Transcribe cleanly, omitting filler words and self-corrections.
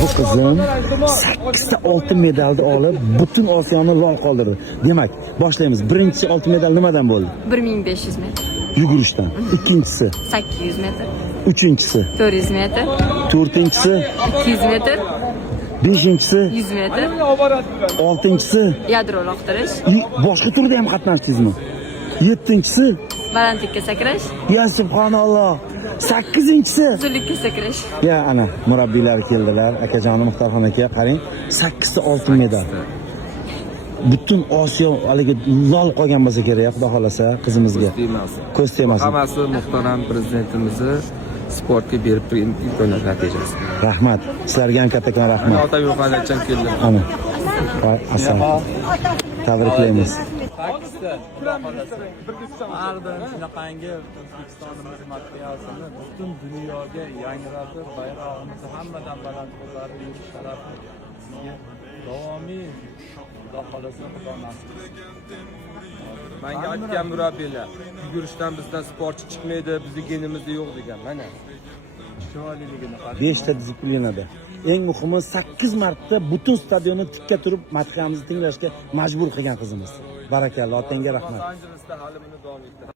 Bu qizim 8 ta oltin medalni olib, butun Osiyoni lol qoldirdi. Demak, boshlaymiz. Birinchi oltin medal nimadan bo'ldi? 1500 metr. Yugurishdan. Ikkinchisi 800 metr. uchinchisi 400 metr. to'rtinchisi 200 metr. beshinchisi 100 metr. oltinchisi Yadro uloqtirish. boshqa turda ham qatnashdingizmi? Yettinchisi Balandlikka sakrash. ya subhanalloh. Sakkizinchisi Uzunlikka sakrash. ya ana murabbiylar keldilar. Akajonim Muxtorxon aka, qarang, 8 ta oltin medal. Butun Osiyo haligi lol qolgan bo'lsa kerak, xudo xolasa qizimizga. Ko'z tegmasin. Hammasi muhtaram prezidentimizni sportga berib turgan imkoniyat natijasi. Rahmat. Sizlarga ham kattakon rahmat. Ota yo'qolacham keldim. Ana. Assalomu. Tabriklaymiz. Ardın shunaqangi O'zbekistonimiz madhiyasini butun dunyoga yangratib, bayrog'imizni hammadan baland qo'llarib yurish sharafi sizga davomiy Xudo xolasa Xudo nasib qilsin. Menga aytgan murabbiylar, yugurishdan bizdan sportchi chiqmaydi, bizning genimizda yo'q degan. Mana Chiroyliligini 5 ta disiplinada. Eng muhimi 8 marta butun stadionni tikka turib madhiyamizni tinglashga majbur qilgan qizimiz. Barakalloh, otangga rahmat. Los-Anjelesda hali buni davom ettiradi.